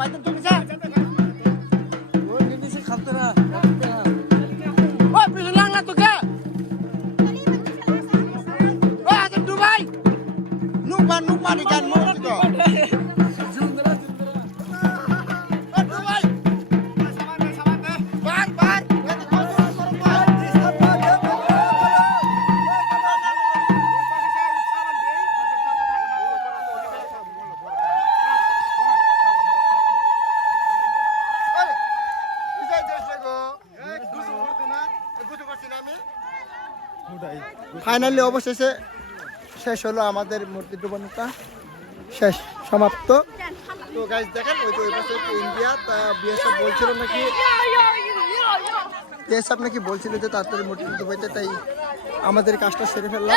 Maitan tu bisa. Oh, ini sih kantara. Oh, bisa lang na tu ka. Oh, ada Dubai. Nupa di kan mo gitu. Oh, Dubai. Ban. Finally অবশেষে শেষ হলো আমাদের মূর্তি ডুবানোটা শেষ সমাপ্ত। তো guys দেখেন ওই যে ওই পাশে ইন্ডিয়া তা বিএসএফ বলছিল নাকি বলছিল যে তাড়াতাড়ি মূর্তি ডুবাইতে, তাই আমাদের কাজটা সেরে ফেললাম।